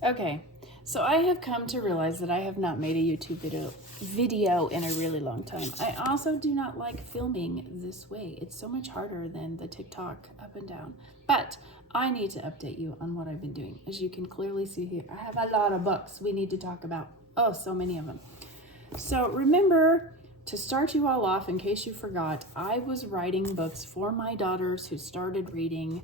Okay, so I have come to realize that I have not made a YouTube video in a really long time. I also do not like filming this way. It's so much harder than the TikTok up and down. But I need to update you on what I've been doing. As you can clearly see here, I have a lot of books we need to talk about. Oh, so many of them. So remember, to start you all off, in case you forgot, I was writing books for my daughters who started reading.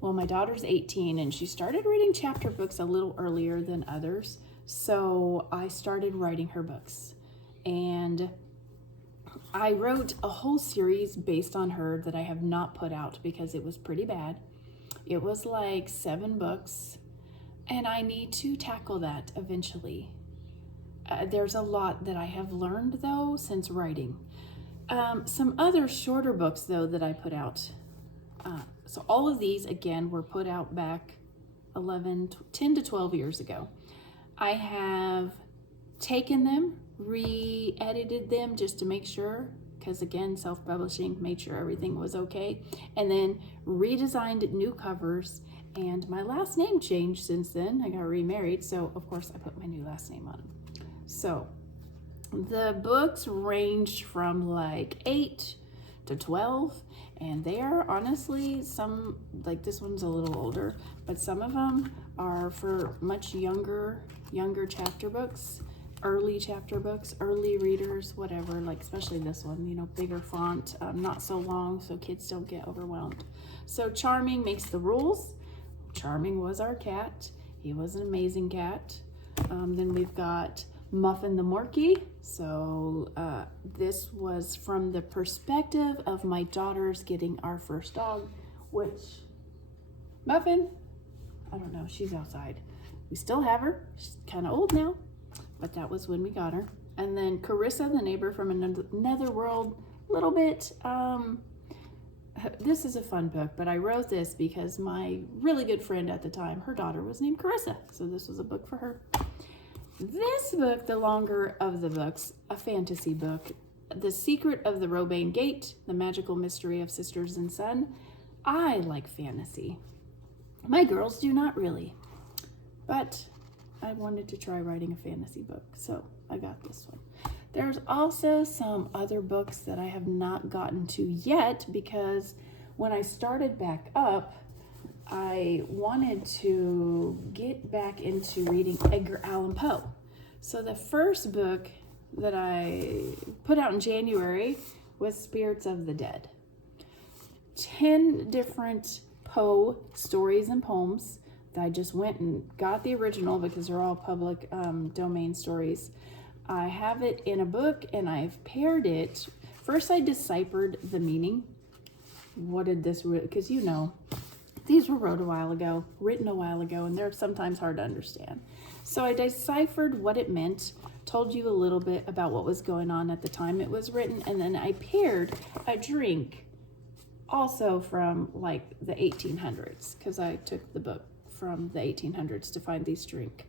Well, my daughter's 18 and she started reading chapter books a little earlier than others. So I started writing her books. And I wrote a whole series based on her that I have not put out because it was pretty bad. It was like 7 books. And I need to tackle that eventually. There's a lot that I have learned though since writing. Some other shorter books though that I put out. So all of these, again, were put out back 10 to 12 years ago. I have taken them, re-edited them just to make sure, because again, self-publishing, made sure everything was okay, and then redesigned new covers, and my last name changed since then. I got remarried, so of course I put my new last name on them. So the books ranged from like 8 to 12, and they are honestly, some, like this one's a little older, but some of them are for much younger chapter books, early chapter books, early readers, whatever, like especially this one, you know, bigger font, not so long so kids don't get overwhelmed. So Charming makes the rules. Charming was our cat. He was an amazing cat. Then we've got Muffin the Morkie. So this was from the perspective of my daughters getting our first dog, which Muffin, I don't know, she's outside. We still have her. She's kind of old now, but that was when we got her. And then Carissa, the neighbor from another world, little bit. This is a fun book, but I wrote this because my really good friend at the time, her daughter was named Carissa. So this was a book for her. This book, the longer of the books, a fantasy book, The Secret of the Robane Gate, The Magical Mystery of Sisters and Son. I like fantasy. My girls do not really, but I wanted to try writing a fantasy book, so I got this one. There's also some other books that I have not gotten to yet because when I started back up, I wanted to get back into reading Edgar Allan Poe. So the first book that I put out in January was Spirits of the Dead. 10 different Poe stories and poems that I just went and got the original because they're all public domain stories. I have it in a book and I've paired it. First I deciphered the meaning. What did this, because you know, these were written a while ago, and they're sometimes hard to understand. So I deciphered what it meant, told you a little bit about what was going on at the time it was written, and then I paired a drink also from like the 1800s, because I took the book from the 1800s to find these drink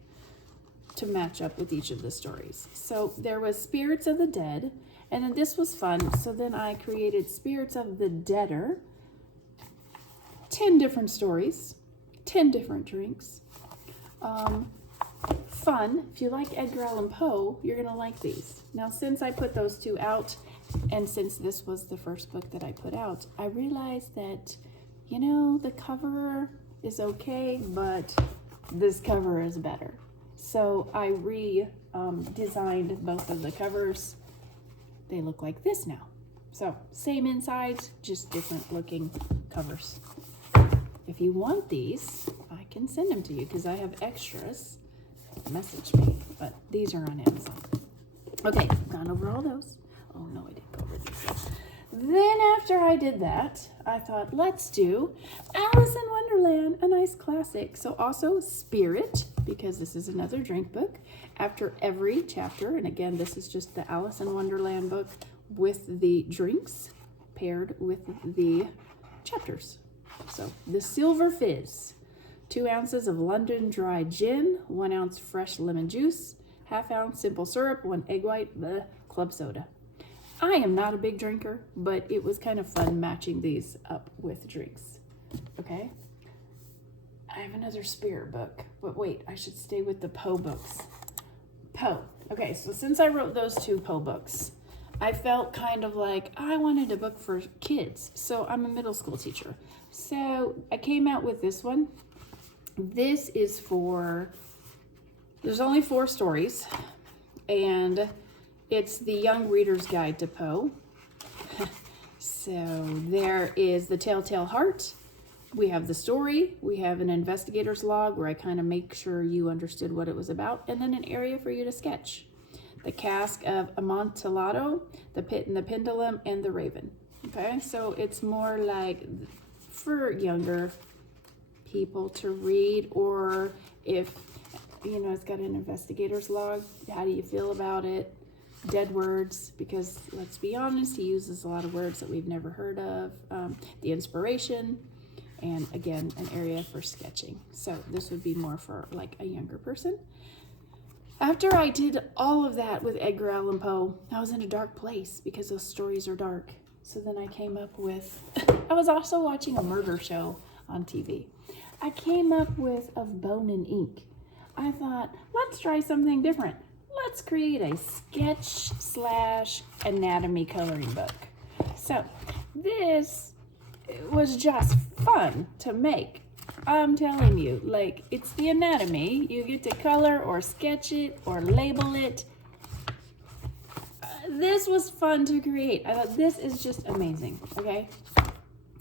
to match up with each of the stories. So there was Spirits of the Dead, and then this was fun. So then I created Spirits of the Deader, 10 different stories, 10 different drinks. Fun. If you like Edgar Allan Poe, you're gonna like these. Now, since I put those 2 out, and since this was the first book that I put out, I realized that, you know, the cover is okay, but this cover is better. So I redesigned both of the covers. They look like this now. So same insides, just different looking covers. If you want these, I can send them to you because I have extras. Message me, but these are on Amazon. Okay, I've gone over all those. Oh no, I didn't go over these. Then after I did that, I thought, let's do Alice in Wonderland, a nice classic. So also Spirit, because this is another drink book. After every chapter, and again, this is just the Alice in Wonderland book with the drinks paired with the chapters. So the Silver Fizz, 2 ounces of London dry gin, 1 ounce fresh lemon juice, ½ ounce simple syrup, 1 egg white, club soda. I am not a big drinker, but it was kind of fun matching these up with drinks. Okay. I have another spirit book, but wait, I should stay with the Poe books. Poe. Okay, so since I wrote those 2 Poe books, I felt kind of like I wanted a book for kids. So I'm a middle school teacher. So I came out with this one. This is there's only 4 stories, and it's the Young Reader's Guide to Poe. So there is the Telltale Heart. We have the story. We have an investigator's log where I kind of make sure you understood what it was about, and then an area for you to sketch. The Cask of Amontillado, the Pit and the Pendulum, and the Raven. Okay, so it's more like for younger people to read, or if, it's got an investigator's log. How do you feel about it? Dead words, because let's be honest, he uses a lot of words that we've never heard of. The inspiration, and again, an area for sketching. So this would be more for like a younger person. After I did all of that with Edgar Allan Poe, I was in a dark place because those stories are dark. So then I came up with, I was also watching a murder show on TV. I came up with Of Bone and Ink. I thought, let's try something different. Let's create a sketch/anatomy coloring book. So this was just fun to make. I'm telling you, like, it's the anatomy. You get to color or sketch it or label it. This was fun to create. I thought, this is just amazing, okay?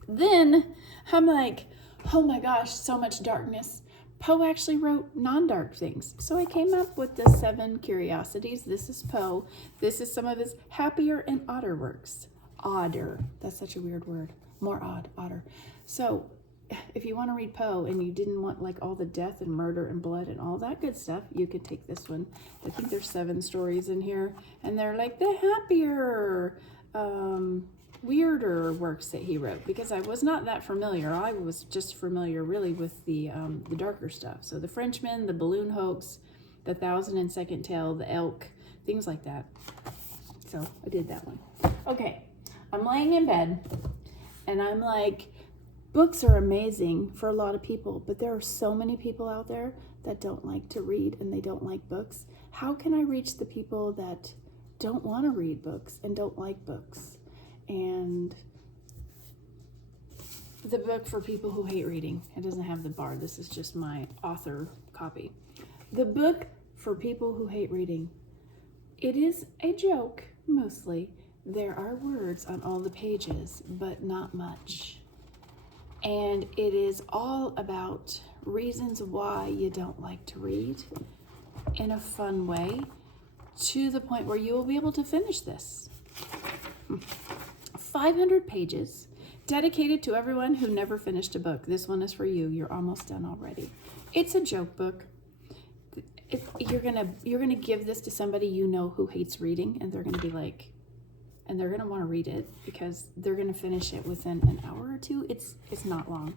Then I'm like, oh my gosh, so much darkness. Poe actually wrote non-dark things. So I came up with the 7 curiosities. This is Poe. This is some of his happier and odder works. Odder. That's such a weird word. More odd, odder. So if you want to read Poe and you didn't want like all the death and murder and blood and all that good stuff, you could take this one. I think there's 7 stories in here, and they're like the happier, weirder works that he wrote, because I was not that familiar. I was just familiar really with the darker stuff. So the Frenchman, the balloon hoax, the 1002nd Tale, the elk, things like that. So I did that one. Okay, I'm laying in bed and I'm like, books are amazing for a lot of people, but there are so many people out there that don't like to read and they don't like books. How can I reach the people that don't want to read books and don't like books? And the book for people who hate reading, it doesn't have the bar. This is just my author copy. The book for people who hate reading. It is a joke, mostly. There are words on all the pages, but not much. And it is all about reasons why you don't like to read in a fun way, to the point where you will be able to finish this. 500 pages dedicated to everyone who never finished a book. This one is for you. You're almost done already. It's a joke book. You're gonna give this to somebody you know who hates reading, and they're gonna be like, and they're gonna want to read it because they're gonna finish it within an hour or 2. It's not long.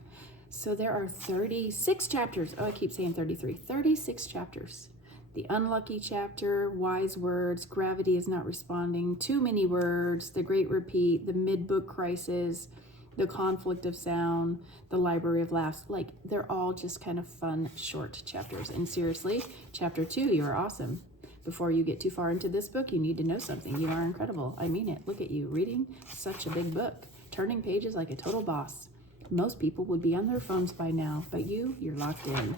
So there are 36 chapters. Oh, I keep saying 33. 36 chapters. The unlucky chapter, wise words, gravity is not responding, too many words, the great repeat, the mid-book crisis, the conflict of sound, the library of laughs. Like, they're all just kind of fun, short chapters. And seriously, chapter 2, you're awesome. Before you get too far into this book, you need to know something. You are incredible. I mean it. Look at you, reading such a big book, turning pages like a total boss. Most people would be on their phones by now, but you're locked in.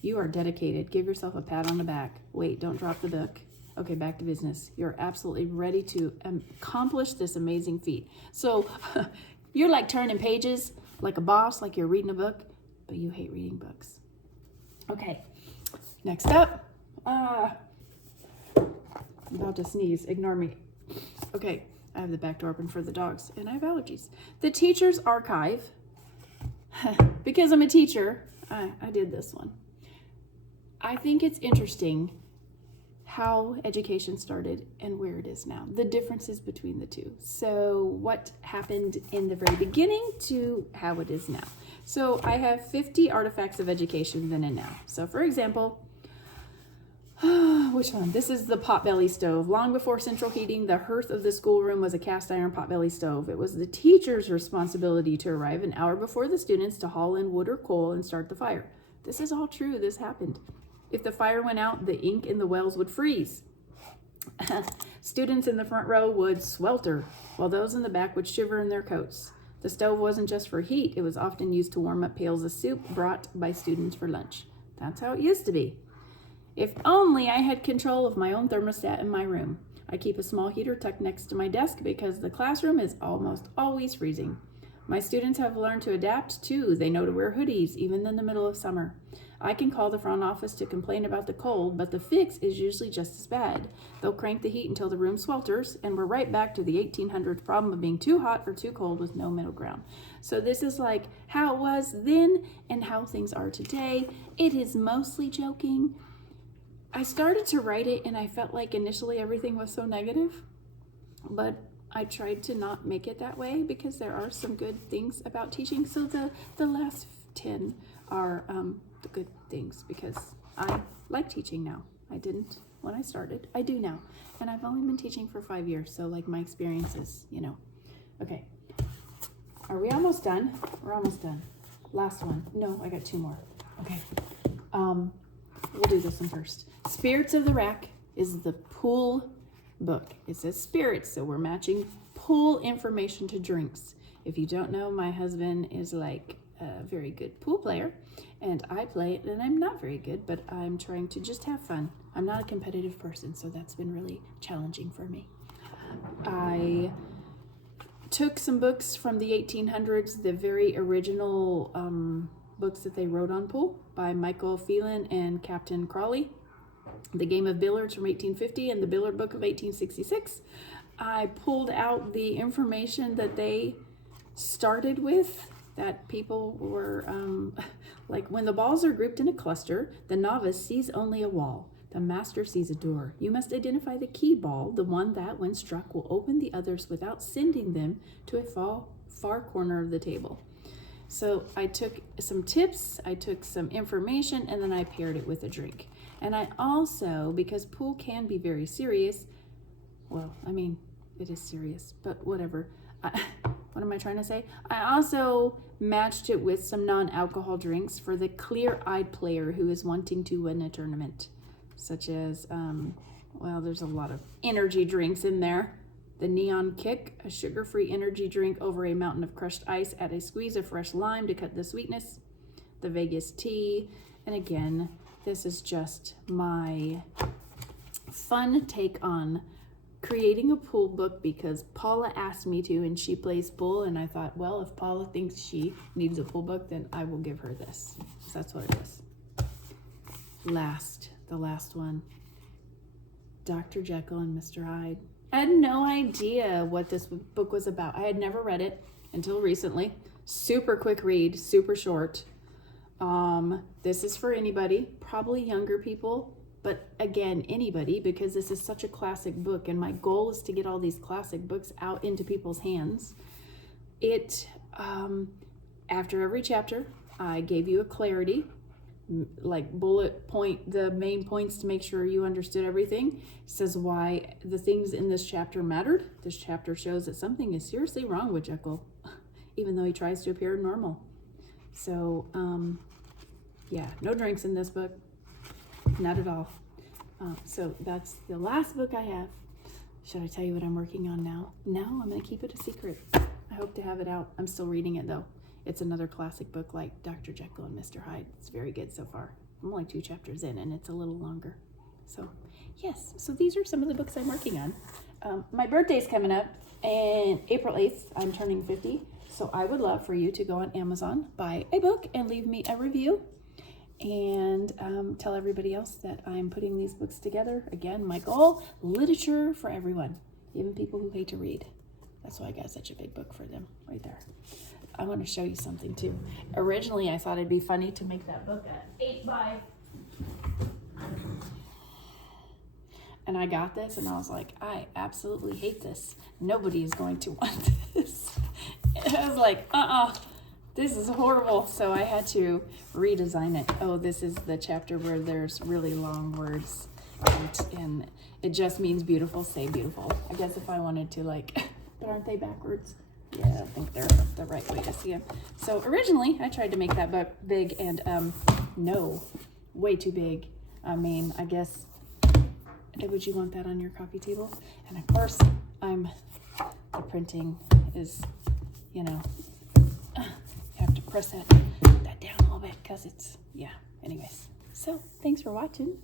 You are dedicated. Give yourself a pat on the back. Wait, don't drop the book. Okay, back to business. You're absolutely ready to accomplish this amazing feat. So you're like turning pages like a boss, like you're reading a book, but you hate reading books. Okay, next up. I'm about to sneeze. Ignore me. Okay, I have the back door open for the dogs, and I have allergies. The Teacher's Archive. Because I'm a teacher, I did this one. I think it's interesting how education started and where it is now, the differences between the two. So what happened in the very beginning to how it is now. So I have 50 artifacts of education then and now. So for example, which one? This is the potbelly stove. Long before central heating, the hearth of the schoolroom was a cast iron potbelly stove. It was the teacher's responsibility to arrive an hour before the students to haul in wood or coal and start the fire. This is all true. This happened. If the fire went out, the ink in the wells would freeze. Students in the front row would swelter, while those in the back would shiver in their coats. The stove wasn't just for heat. It was often used to warm up pails of soup brought by students for lunch. That's how it used to be. If only I had control of my own thermostat in my room. I keep a small heater tucked next to my desk because the classroom is almost always freezing. My students have learned to adapt too. They know to wear hoodies even in the middle of summer. I can call the front office to complain about the cold, but the fix is usually just as bad. They'll crank the heat until the room swelters, and we're right back to the 1800s problem of being too hot or too cold with no middle ground. So this is like how it was then and how things are today. It is mostly joking. I started to write it and I felt like initially everything was so negative, but I tried to not make it that way because there are some good things about teaching. So the last 10 are the good things because I like teaching now. I didn't when I started. I do now. And I've only been teaching for 5 years. So like my experiences, you know. Okay. Are we almost done? We're almost done. Last one. No, I got 2 more. Okay. We'll do this one first. Spirits of the Rack is the pool book. It says spirits, so we're matching pool information to drinks. If you don't know, my husband is like a very good pool player, and I play it, and I'm not very good, but I'm trying to just have fun. I'm not a competitive person, so that's been really challenging for me. I took some books from the 1800s, the very original books that they wrote on pool by Michael Phelan and Captain Crawley. The Game of Billiards from 1850 and the Billiard Book of 1866. I pulled out the information that they started with, that people were, like when the balls are grouped in a cluster, the novice sees only a wall. The master sees a door. You must identify the key ball, the one that, when struck, will open the others without sending them to a far corner of the table. So I took some tips, I took some information, and then I paired it with a drink. And I also, because pool can be very serious, well, I mean, it is serious, but whatever. What am I trying to say? I also matched it with some non-alcohol drinks for the clear-eyed player who is wanting to win a tournament, such as, well, there's a lot of energy drinks in there. The Neon Kick, a sugar-free energy drink over a mountain of crushed ice. Add a squeeze of fresh lime to cut the sweetness. The Vegas Tea. And again, this is just my fun take on creating a pool book because Paula asked me to and she plays pool. And I thought, well, if Paula thinks she needs a pool book, then I will give her this. So that's what it is. The last one. Dr. Jekyll and Mr. Hyde. I had no idea what this book was about. I had never read it until recently. Super quick read, super short. This is for anybody, probably younger people, but again, anybody, because this is such a classic book, and my goal is to get all these classic books out into people's hands. It, after every chapter, I gave you a clarity, like bullet point the main points to make sure you understood everything. It says why the things in this chapter mattered. This chapter shows that something is seriously wrong with Jekyll, even though he tries to appear normal. So, yeah, no drinks in this book, not at all. So that's the last book I have. Should I tell you what I'm working on now? No, I'm going to keep it a secret. I hope to have it out. I'm still reading it though. It's another classic book like Dr. Jekyll and Mr. Hyde. It's very good so far. I'm only 2 chapters in and it's a little longer. So yes, so these are some of the books I'm working on. My birthday's coming up and April 8th, I'm turning 50. So I would love for you to go on Amazon, buy a book and leave me a review and tell everybody else that I'm putting these books together. Again, my goal, literature for everyone, even people who hate to read. That's why I got such a big book for them right there. I want to show you something too. Originally, I thought it'd be funny to make that book at 8 by. And I got this and I was like, I absolutely hate this. Nobody is going to want this. And I was like, this is horrible. So I had to redesign it. Oh, this is the chapter where there's really long words. And it just means beautiful, say beautiful. I guess if I wanted to like, but aren't they backwards? Yeah, I don't think they're the right way to see them. So originally I tried to make that but big, and no, way too big. I mean, I guess, would you want that on your coffee table? And of course, the printing is, you know, you have to press that down a little bit because it's, yeah. Anyways, so thanks for watching.